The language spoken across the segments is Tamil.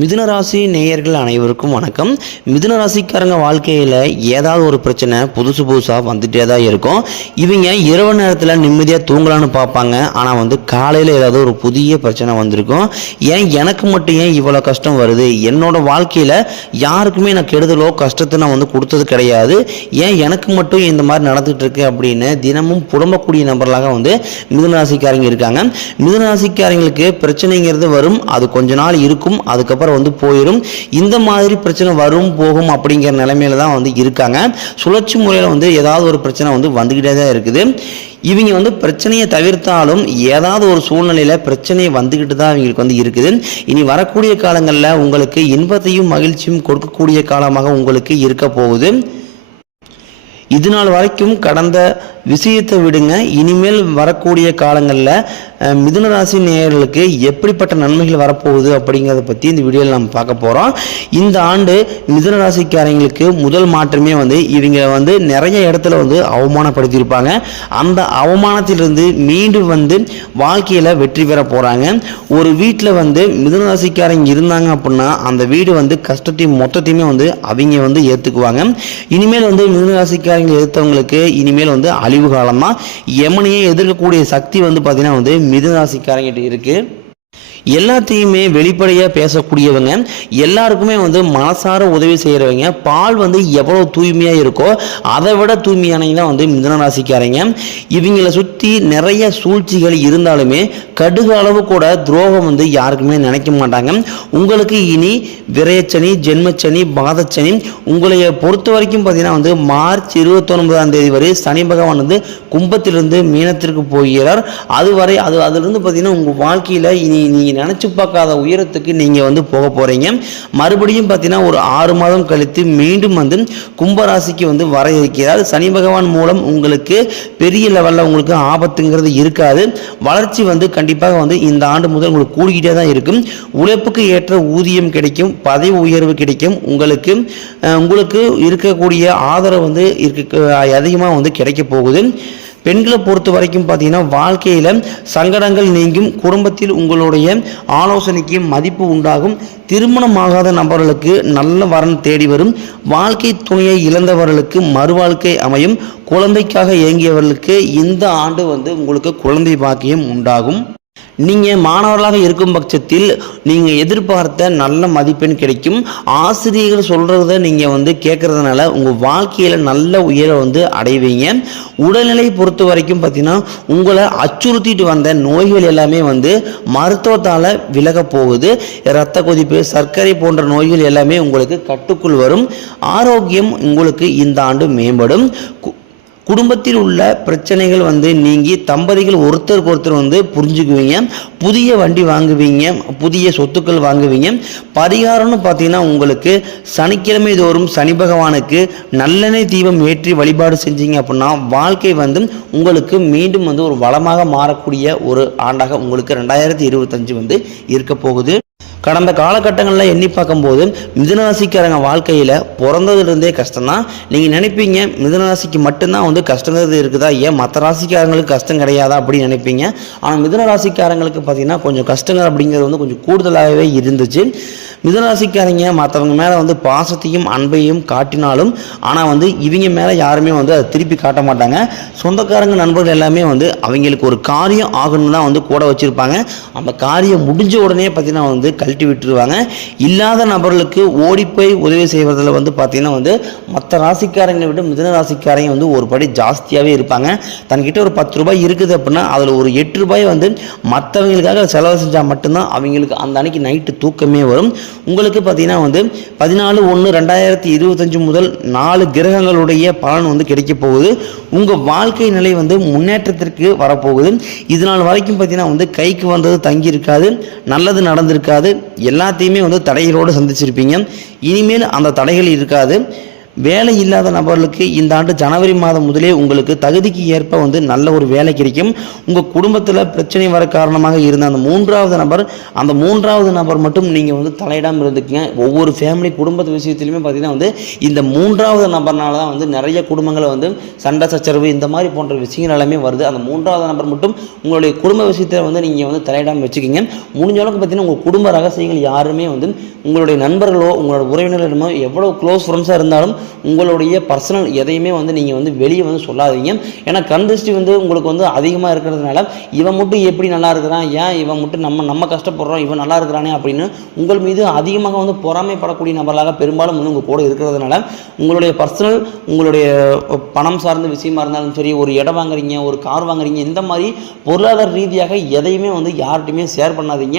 மிதுன ராசி நேயர்கள் அனைவருக்கும் வணக்கம். மிதுன ராசிக்காரங்க வாழ்க்கையில் ஏதாவது ஒரு பிரச்சனை புதுசாக வந்துட்டே தான் இருக்கும். இவங்க இரவு நேரத்தில் நிம்மதியாக தூங்கலான்னு பார்ப்பாங்க. ஆனால் காலையில் ஏதாவது ஒரு புதிய பிரச்சனை வந்திருக்கும். ஏன் எனக்கு மட்டும் ஏன் இவ்வளோ கஷ்டம் வருது, என்னோட வாழ்க்கையில் யாருக்குமே நான் கெடுதலோ கஷ்டத்தை நான் கொடுத்தது கிடையாது, ஏன் எனக்கு மட்டும் இந்த மாதிரி நடந்துகிட்டு இருக்கு அப்படின்னு தினமும் புலம்பக்கூடிய நபர்களாக மிதுன ராசிக்காரங்க இருக்காங்க. மிதுன ராசிக்காரங்களுக்கு பிரச்சனைங்கிறது வரும், அது கொஞ்ச நாள் இருக்கும், அதுக்கப்புறம் போயிடும். இந்த மாதிரி பிரச்சனை வரும் போகும் அப்படிங்கிற நிலைமையில தான் இருக்காங்க. சுழற்சி முறையில் ஏதாவது ஒரு பிரச்சனை வந்துகிட்டே தான் இருக்குது. இவங்க பிரச்சனையை தவிர்த்தாலும் ஏதாவது ஒரு சூழ்நிலையில பிரச்சனையை வந்துகிட்டு தான் அவங்களுக்கு இருக்குது. இனி வரக்கூடிய காலங்களில் உங்களுக்கு இன்பத்தையும் மகிழ்ச்சியும் கொடுக்கக்கூடிய காலமாக உங்களுக்கு இருக்க போகுது. இது நாள் வரைக்கும் கடந்த விஷயத்தை விடுங்க, இனிமேல் வரக்கூடிய காலங்களில் மிதுன ராசி நேயர்களுக்கு எப்படிப்பட்ட நன்மைகள் வரப்போகுது அப்படிங்கிறத பற்றி இந்த வீடியோவில் நம்ம பார்க்க போகிறோம். இந்த ஆண்டு மிதுன ராசிக்காரங்களுக்கு முதல் மாற்றமே இவங்க நிறைய இடத்துல அவமானப்படுத்தியிருப்பாங்க. அந்த அவமானத்திலிருந்து மீண்டும் வாழ்க்கையில் வெற்றி பெற போகிறாங்க. ஒரு வீட்டில் மிதுன ராசிக்காரங்க இருந்தாங்க அப்படின்னா அந்த வீடு கஷ்டத்தையும் மொத்தத்தையுமே அவங்க ஏற்றுக்குவாங்க. இனிமேல் மிதுன ராசிக்காரங்க எதிர்த்தவங்களுக்கு இனிமேல் அழிவு காலமா யமனையே எதிர்க்கக்கூடிய சக்தி பார்த்தீங்கன்னா மிதுன ராசிக்காரங்கிட்ட இருக்கு. எல்லாத்தையுமே வெளிப்படையாக பேசக்கூடியவங்க, எல்லாருக்குமே மனசார உதவி செய்கிறவங்க. பால் எவ்வளோ தூய்மையாக இருக்கோ அதை விட தூய்மையானவங்க தான் மிதுன ராசிக்காரங்க. இவங்களை சுற்றி நிறைய சூழ்ச்சிகள் இருந்தாலுமே கடுகு அளவு கூட துரோகம் யாருக்குமே நினைக்க மாட்டாங்க. உங்களுக்கு இனி விரயச்சனி, ஜென்மச்சனி, பாதச்சனி உங்களைய பொறுத்த வரைக்கும் பார்த்தீங்கன்னா மார்ச் 29ஆம் தேதி வரை சனி பகவான் கும்பத்திலிருந்து மீனத்திற்கு போகிறார். அதுவரை அதிலிருந்து பார்த்தீங்கன்னா உங்கள் வாழ்க்கையில் இனி நீங்கள் நினைச்சு பார்க்காத உயரத்துக்கு நீங்க போக போறீங்க. மறுபடியும் பார்த்தீங்கன்னா ஒரு 6 மாதம் கழித்து மீண்டும் கும்பராசிக்கு வர இருக்கிறார். சனி பகவான் மூலம் உங்களுக்கு பெரிய லெவலில் உங்களுக்கு ஆபத்துங்கிறது இருக்காது. வளர்ச்சி கண்டிப்பாக இந்த ஆண்டு முதல் உங்களுக்கு கூடிக்கிட்டே தான் இருக்கும். உழைப்புக்கு ஏற்ற ஊதியம் கிடைக்கும், பதவி உயர்வு கிடைக்கும். உங்களுக்கு இருக்கக்கூடிய ஆதரவு அதிகமாக கிடைக்க போகுது. பெண்களை பொறுத்த வரைக்கும் பார்த்தீங்கன்னா வாழ்க்கையில் சங்கடங்கள் நீங்கும், குடும்பத்தில் உங்களுடைய ஆலோசனைக்கு மதிப்பு உண்டாகும். திருமணமாகாத நபர்களுக்கு நல்ல வரன் தேடி வரும். வாழ்க்கை துணையை இழந்தவர்களுக்கு மறுவாழ்க்கை அமையும். குழந்தைக்காக இயங்கியவர்களுக்கு இந்த ஆண்டு உங்களுக்கு குழந்தை பாக்கியம் உண்டாகும். நீங்கள் மாணவர்களாக இருக்கும் பட்சத்தில் நீங்கள் எதிர்பார்த்த நல்ல மதிப்பெண் கிடைக்கும். ஆசிரியர்கள் சொல்கிறத நீங்கள் கேட்குறதுனால உங்கள் வாழ்க்கையில் நல்ல உயரை அடைவீங்க. உடல்நிலை பொறுத்த வரைக்கும் பார்த்தீங்கன்னா உங்களை அச்சுறுத்திட்டு வந்த நோய்கள் எல்லாமே மருத்துவத்தால் விலக போகுது. இரத்த கொதிப்பு, சர்க்கரை போன்ற நோய்கள் எல்லாமே உங்களுக்கு கட்டுக்குள் வரும். ஆரோக்கியம் உங்களுக்கு இந்த ஆண்டு மேம்படும். குடும்பத்தில் உள்ள பிரச்சனைகள் நீங்கி தம்பதிகள் ஒருத்தருக்கு ஒருத்தர் புரிஞ்சுக்குவீங்க. புதிய வண்டி வாங்குவீங்க, புதிய சொத்துக்கள் வாங்குவீங்க. பரிகாரம்னு பார்த்தீங்கன்னா உங்களுக்கு சனிக்கிழமை தோறும் சனி பகவானுக்கு நல்லெண்ணெய் தீபம் ஏற்றி வழிபாடு செஞ்சீங்க அப்படின்னா வாழ்க்கை உங்களுக்கு மீண்டும் ஒரு வளமாக மாறக்கூடிய ஒரு ஆண்டாக உங்களுக்கு 2025 இருக்க போகுது. கடந்த காலகட்டங்களில் எண்ணி பார்க்கும்போது மிதுன ராசிக்காரங்க வாழ்க்கையில் பிறந்ததுலேருந்தே கஷ்டம்தான். நீங்கள் நினைப்பீங்க மிதுன ராசிக்கு மட்டும்தான் கஷ்டங்கிறது இருக்குதா, ஏன் மற்ற ராசிக்காரங்களுக்கு கஷ்டம் கிடையாதா அப்படின்னு நினைப்பீங்க. ஆனால் மிதுன ராசிக்காரங்களுக்கு பார்த்தீங்கன்னா கொஞ்சம் கஷ்டங்கள் அப்படிங்கிறது கொஞ்சம் கூடுதலாகவே இருந்துச்சு. மிதுன ராசிக்காரங்க மற்றவங்க மேலே பாசத்தையும் அன்பையும் காட்டினாலும் ஆனால் இவங்க மேலே யாருமே அதை திருப்பி காட்ட மாட்டாங்க. சொந்தக்காரங்க நண்பர்கள் எல்லாமே அவங்களுக்கு ஒரு காரியம் ஆகணும்னு தான் கூட வச்சுருப்பாங்க. அந்த காரியம் முடிஞ்ச உடனே பார்த்தீங்கன்னா கழட்டி விட்டுருவாங்க. இல்லாத நபர்களுக்கு ஓடிப்போய் உதவி செய்வதில் பார்த்தீங்கன்னா மற்ற ராசிக்காரங்களை விட மிதுன ராசிக்காரங்க ஒரு படி ஜாஸ்தியாகவே இருப்பாங்க. தன்கிட்ட ஒரு 10 ரூபாய் இருக்குது அப்படின்னா அதில் ஒரு 8 ரூபாய் மற்றவங்களுக்காக செலவு செஞ்சால் மட்டும்தான் அவங்களுக்கு அந்த அன்னைக்கு நைட்டு தூக்கமே வரும். உங்களுக்கு பார்த்தீங்கன்னா 14/1/2025 முதல் 4 கிரகங்களுடைய பலன் கிடைக்க போகுது. உங்கள் வாழ்க்கை நிலை முன்னேற்றத்திற்கு வரப்போகுது. இதனால் வரைக்கும் பார்த்தீங்கன்னா கைக்கு வந்தது தங்கி இருக்காது, நல்லது நடந்திருக்காது, எல்லாத்தையுமே தடைகளோடு சந்திச்சிருப்பீங்க. இனிமேல் அந்த தடைகள் இருக்காது. வேலை இல்லாத நபர்களுக்கு இந்த ஆண்டு ஜனவரி மாதம் முதலே உங்களுக்கு தகுதிக்கு ஏற்ப வந்து நல்ல ஒரு வேலை கிடைக்கும். உங்கள் குடும்பத்தில் பிரச்சனை வர காரணமாக இருந்த அந்த மூன்றாவது நபர் மட்டும் நீங்கள் வந்து தலையிடாமல் இருந்துக்குங்க. ஒவ்வொரு ஃபேமிலி குடும்பத்து விஷயத்துலையுமே பார்த்தீங்கன்னா வந்து இந்த மூன்றாவது நபர்னால தான் வந்து நிறைய குடும்பங்களை வந்து சண்டை சச்சரவு இந்த மாதிரி போன்ற விஷயங்கள் எல்லாமே வருது. அந்த மூன்றாவது நபர் மட்டும் உங்களுடைய குடும்ப விஷயத்தில் வந்து நீங்கள் வந்து தலையிடாமல் வச்சுக்கிங்க. முடிஞ்ச அளவுக்கு பார்த்தீங்கன்னா உங்கள் குடும்ப ரகசியங்கள் யாருமே வந்து உங்களுடைய நண்பர்களோ உங்களோட உறவினர்களிடமோ எவ்வளோ க்ளோஸ் ஃப்ரெண்ட்ஸாக இருந்தாலும் உங்களுடைய பர்சனல் எதையுமே வந்து நீங்கள் வந்து வெளியே வந்து சொல்லாதீங்க. ஏன்னா கண் திருஷ்டி வந்து உங்களுக்கு வந்து அதிகமாக இருக்கிறதுனால இவன் மட்டும் எப்படி நல்லா இருக்கிறான், ஏன் இவன் மட்டும் நம்ம கஷ்டப்படுறோம், இவன் நல்லா இருக்கிறானே அப்படின்னு உங்கள் மீது அதிகமாக வந்து பொறாமைப்படக்கூடிய நபர்களாக பெரும்பாலும் வந்து உங்கள் கூட இருக்கிறதுனால உங்களுடைய பர்சனல் உங்களுடைய பணம் சார்ந்த விஷயமா இருந்தாலும் சரி, ஒரு இடம் வாங்குறீங்க, ஒரு கார் வாங்குறீங்க, இந்த மாதிரி பொருளாதார ரீதியாக எதையுமே வந்து யார்கிட்டையுமே ஷேர் பண்ணாதீங்க.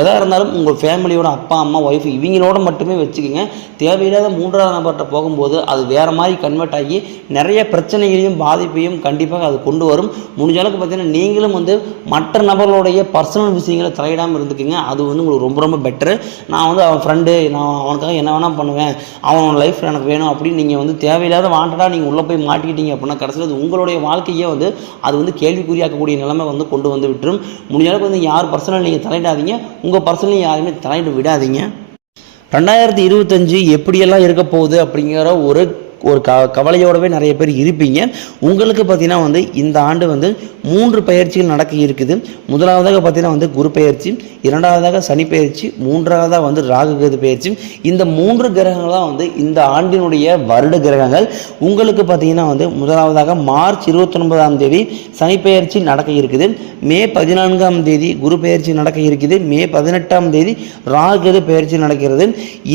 எதாக இருந்தாலும் உங்கள் ஃபேமிலியோட அப்பா அம்மா ஒய்ஃப் இவங்களோட மட்டுமே வச்சுக்கோங்க. தேவையில்லாத மூன்றாவது நபர்கிட்ட போகும்போது அது வேறு மாதிரி கன்வெர்ட் ஆகி நிறைய பிரச்சனைகளையும் பாதிப்பையும் கண்டிப்பாக அது கொண்டு வரும். முடிஞ்ச அளவுக்கு பார்த்தீங்கன்னா நீங்களும் வந்து மற்ற நபர்களுடைய பர்சனல் விஷயங்களை தலையிடாமல் இருந்துக்குங்க. அது வந்து உங்களுக்கு ரொம்ப ரொம்ப பெட்டரு. நான் வந்து அவன் ஃப்ரெண்டு, நான் அவனுக்காக என்ன வேணால் பண்ணுவேன், அவன் லைஃப்பில் எனக்கு வேணும் அப்படின்னு நீங்கள் வந்து தேவையில்லாத வாண்டடாக நீங்கள் உள்ளே போய் மாட்டிக்கிட்டீங்க அப்படின்னா கடைசியில் உங்களுடைய வாழ்க்கையே வந்து அது வந்து கேள்விக்குறியாக்கக்கூடிய நிலைமை வந்து கொண்டு வந்து விட்டுரும். முடிஞ்ச அளவுக்கு வந்து யார் பர்சனல் நீங்கள் தலையிடாதீங்க, உங்கள் பர்சனலையும் யாருமே தலையிட விடாதீங்க. 2025 எப்படியெல்லாம் இருக்க போகுது அப்படிங்கிற ஒரு கவலையோடவே நிறைய பேர் இருப்பீங்க. உங்களுக்கு பார்த்தீங்கன்னா வந்து இந்த ஆண்டு வந்து 3 பயிற்சிகள் நடக்க இருக்குது. முதலாவதாக பார்த்தீங்கன்னா வந்து குரு பயிற்சி, இரண்டாவதாக சனி பயிற்சி, மூன்றாவதாக வந்து ராகு கேது பயிற்சி. இந்த 3 கிரகங்களாக வந்து இந்த ஆண்டினுடைய வருட கிரகங்கள். உங்களுக்கு பார்த்தீங்கன்னா வந்து முதலாவதாக மார்ச் 29ஆம் தேதி சனி பயிற்சி நடக்க இருக்குது. மே 14ஆம் தேதி குரு பயிற்சி நடக்க இருக்குது. மே 18ஆம் தேதி ராகு கேது பயிற்சி நடக்கிறது.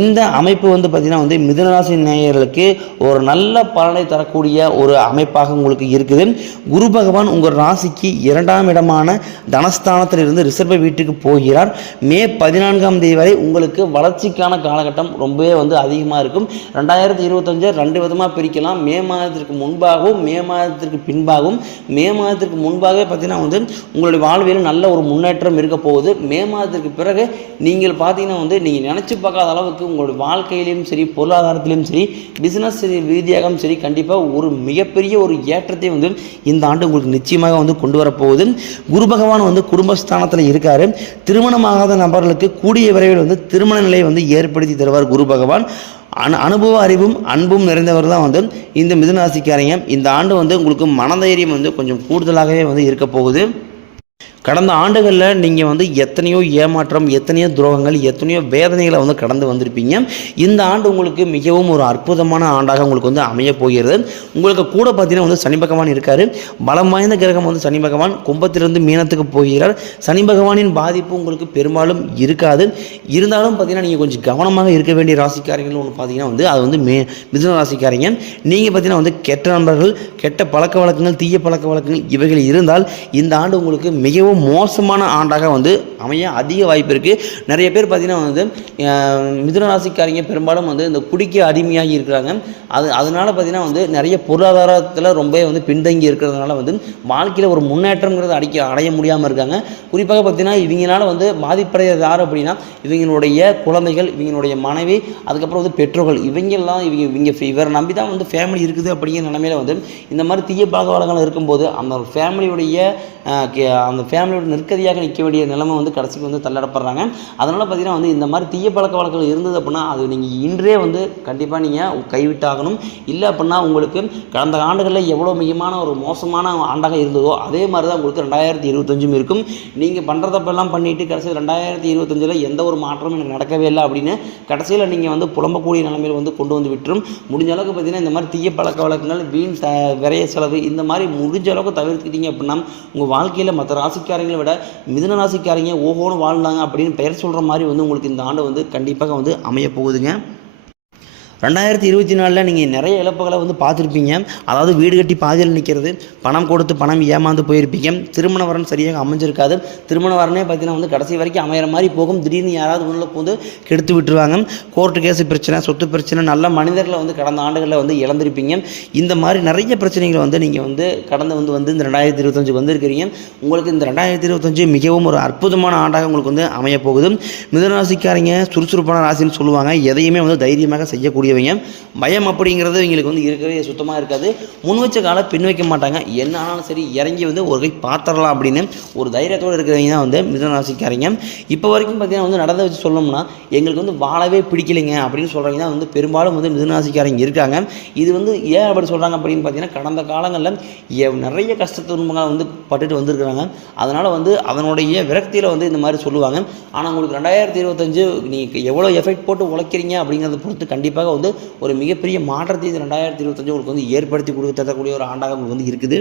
இந்த அமைப்பு வந்து பார்த்தீங்கன்னா வந்து மிதுனராசி நேயர்களுக்கு ஒரு நல்ல பலனை தரக்கூடிய ஒரு அமைப்பாக உங்களுக்கு இருக்குது. குரு பகவான் உங்கள் ராசிக்கு 2ஆம் இடமான தனஸ்தானத்திலிருந்து ரிசர்வ வீட்டுக்கு போகிறார். மே 14ஆம் தேதி வரை உங்களுக்கு வளர்ச்சிக்கான காலகட்டம் ரொம்பவே வந்து அதிகமாக இருக்கும். 2025 2 விதமாக பிரிக்கலாம். மே மாதத்திற்கு முன்பாகவும் மே மாதத்திற்கு பின்பாகவும். மே மாதத்திற்கு முன்பாகவே பார்த்தீங்கன்னா வந்து உங்களுடைய வாழ்வியல் நல்ல ஒரு முன்னேற்றம் இருக்க போகுது. மே மாதத்திற்கு பிறகு நீங்கள் பார்த்தீங்கன்னா வந்து நீங்கள் நினச்சி பார்க்காத அளவுக்கு உங்களுடைய வாழ்க்கையிலையும் சரி, பொருளாதாரத்திலையும் சரி, பிஸ்னஸ் ரீதியாகவும் சரி கண்டிப்பாக ஒரு மிகப்பெரிய ஒரு ஏற்றத்தை வந்து இந்த ஆண்டு உங்களுக்கு நிச்சயமாக வந்து கொண்டு வரப்போகுது. குரு பகவான் வந்து குடும்பஸ்தானத்தில் இருக்காரு. திருமணமாகாத நபர்களுக்கு கூடிய விரைவில் வந்து திருமண நிலையை வந்து ஏற்படுத்தி தருவார் குரு பகவான். அனுபவ அறிவும் அன்பும் நிறைந்தவர் தான் வந்து இந்த மிதுனராசிக்காரங்க. இந்த ஆண்டு வந்து உங்களுக்கு மனதைரியம் வந்து கொஞ்சம் கூடுதலாகவே வந்து இருக்க போகுது. கடந்த ஆண்டுகளில் நீங்கள் வந்து எத்தனையோ ஏமாற்றம், எத்தனையோ துரோகங்கள், எத்தனையோ வேதனைகளை வந்து கடந்து வந்திருப்பீங்க. இந்த ஆண்டு உங்களுக்கு மிகவும் ஒரு அற்புதமான ஆண்டாக உங்களுக்கு வந்து அமைய போகிறது. உங்களுக்கு கூட பார்த்தீங்கன்னா வந்து சனி பகவான் இருக்கார். பலம் வாய்ந்த கிரகம் வந்து சனி பகவான் கும்பத்திலிருந்து மீனத்துக்கு போகிறார். சனி பகவானின் பாதிப்பு உங்களுக்கு பெரும்பாலும் இருக்காது. இருந்தாலும் பார்த்தீங்கன்னா நீங்கள் கொஞ்சம் கவனமாக இருக்க வேண்டிய ராசிக்காரங்கள் ஒன்று பார்த்தீங்கன்னா வந்து அது வந்து மிதுன ராசிக்காரங்க. நீங்கள் பார்த்தீங்கன்னா வந்து கெட்ட நண்பர்கள், கெட்ட பழக்க வழக்கங்கள், தீய பழக்க வழக்கங்கள் இவைகள் இருந்தால் இந்த ஆண்டு உங்களுக்கு மிகவும் மோசமான ஆண்டாக வந்து அமைய அதிக வாய்ப்பு இருக்குது. நிறைய பேர் பார்த்தீங்கன்னா வந்து மிதுன ராசிக்காரங்க பெரும்பாலும் வந்து இந்த குடிக்க அடிமையாகி இருக்கிறாங்க. அதனால பார்த்தீங்கன்னா வந்து நிறைய பொருளாதாரத்தில் ரொம்ப வந்து பின்தங்கி இருக்கிறதுனால வந்து வாழ்க்கையில் ஒரு முன்னேற்றங்கிறது அடைய முடியாமல் இருக்காங்க. குறிப்பாக பார்த்தீங்கன்னா இவங்களால வந்து பாதிப்படைகிறது யார் அப்படின்னா இவங்களுடைய குழந்தைகள், இவங்களுடைய மனைவி, அதுக்கப்புறம் வந்து பெற்றோர்கள், இவரை நம்பி தான் வந்து ஃபேமிலி இருக்குது அப்படிங்கிற நிலைமையில வந்து இந்த மாதிரி தீய பழக்க வழக்கங்கள் இருக்கும்போது அந்த ஃபேமிலியோட நெருக்கடியாக நிற்க வேண்டிய நிலைமை வந்து கடைசிக்கு வந்து தள்ளடப்படுறாங்க. அதனால் பார்த்தீங்கன்னா வந்து இந்த மாதிரி தீய பழக்க வழக்கங்கள் இருந்தது அப்படின்னா அது நீங்கள் இன்றே வந்து கண்டிப்பாக நீங்கள் கைவிட்டாகணும். இல்லை அப்படின்னா உங்களுக்கு கடந்த ஆண்டுகளில் எவ்வளோ மிகமான ஒரு மோசமான ஆண்டாக இருந்ததோ அதே மாதிரி தான் உங்களுக்கு 2025 இருக்கும். நீங்கள் பண்ணுறதப்பெல்லாம் பண்ணிவிட்டு கடைசியில் 2025 எந்த ஒரு மாற்றமும் எனக்கு நடக்கவே இல்லை அப்படின்னு கடைசியில் நீங்கள் வந்து புலம்பக்கூடிய நிலைமையில் வந்து கொண்டு வந்து விட்டுரும். முடிஞ்ச அளவுக்கு பார்த்தீங்கன்னா இந்த மாதிரி தீய பழக்க வழக்கங்கள், வீண் விரைய செலவு இந்த மாதிரி முடிஞ்ச அளவுக்கு தவிர்த்துக்கிட்டீங்க அப்படின்னா உங்கள் வாழ்க்கையில் மற்ற ராசிக்காரங்களை விட மிதுன ராசிக்காரங்க ஓஹோன்னு வாழ்ந்தாங்க அப்படின்னு பெயர் சொல்கிற மாதிரி வந்து உங்களுக்கு இந்த ஆண்டு வந்து கண்டிப்பாக வந்து அமைய போகுதுங்க. 2024 நீங்கள் நிறைய இழப்புகளை வந்து பார்த்துருப்பீங்க. அதாவது வீடு கட்டி பாதியில் நிற்கிறது, பணம் கொடுத்து பணம் ஏமாந்து போயிருப்பீங்க. திருமண வரன் சரியாக அமைஞ்சிருக்காது. திருமண வரனே பார்த்தீங்கன்னா வந்து கடைசி வரைக்கும் அமைகிற மாதிரி போகும். திடீர்னு யாராவது உள்ள வந்து கெடுத்து விட்டுருவாங்க. கோர்ட்டு கேஸு பிரச்சனை, சொத்து பிரச்சனை, நல்ல மனிதர்களை வந்து கடந்த ஆண்டுகளில் வந்து இழந்திருப்பீங்க. இந்த மாதிரி நிறைய பிரச்சனைகளை வந்து நீங்கள் வந்து கடந்து வந்து இந்த 2025 வந்திருக்கிறீங்க. உங்களுக்கு இந்த 2025 மிகவும் ஒரு அற்புதமான ஆண்டாக உங்களுக்கு வந்து அமைய போகுது. மிதுன ராசிக்காரங்க சுறுசுறுப்பான ராசின்னு சொல்லுவாங்க. எதையுமே வந்து தைரியமாக செய்யக்கூடிய இருக்கக்கூடியவங்க பயம் அப்படிங்கிறது இவங்களுக்கு வந்து இருக்கவே சுத்தமாக இருக்காது. முன் வச்ச காலை பின் வைக்க மாட்டாங்க. என்ன ஆனாலும் சரி இறங்கி வந்து ஒரு கை பார்த்துடலாம் அப்படின்னு ஒரு தைரியத்தோடு இருக்கிறவங்க தான் வந்து மிதுன ராசிக்காரங்க. இப்போ வரைக்கும் பார்த்தீங்கன்னா வந்து நடந்த வச்சு சொல்லணும்னா எங்களுக்கு வந்து வாழவே பிடிக்கலைங்க அப்படின்னு சொல்கிறவங்க தான் வந்து பெரும்பாலும் வந்து மிதுன ராசிக்காரங்க இருக்காங்க. இது வந்து ஏன் அப்படி சொல்கிறாங்க அப்படின்னு பார்த்தீங்கன்னா கடந்த காலங்களில் நிறைய கஷ்ட துன்பங்களை வந்து பட்டுட்டு வந்திருக்கிறாங்க. அதனால் வந்து அதனுடைய விரக்தியில் வந்து இந்த மாதிரி சொல்லுவாங்க. ஆனால் உங்களுக்கு 2025 நீங்கள் எவ்வளோ எஃபெக்ட் போட்டு உழைக்கிறீங்க அப்படிங்கிறத பொறுத்து கண்டிப்பாக வந்து ஒரு மிகப்பெரிய மாற்றத்தை இந்த 2025 உங்களுக்கு வந்து ஏற்படுத்தி கொடுக்க தரக்கூடிய ஒரு ஆண்டாக உங்களுக்கு வந்து இருக்குது.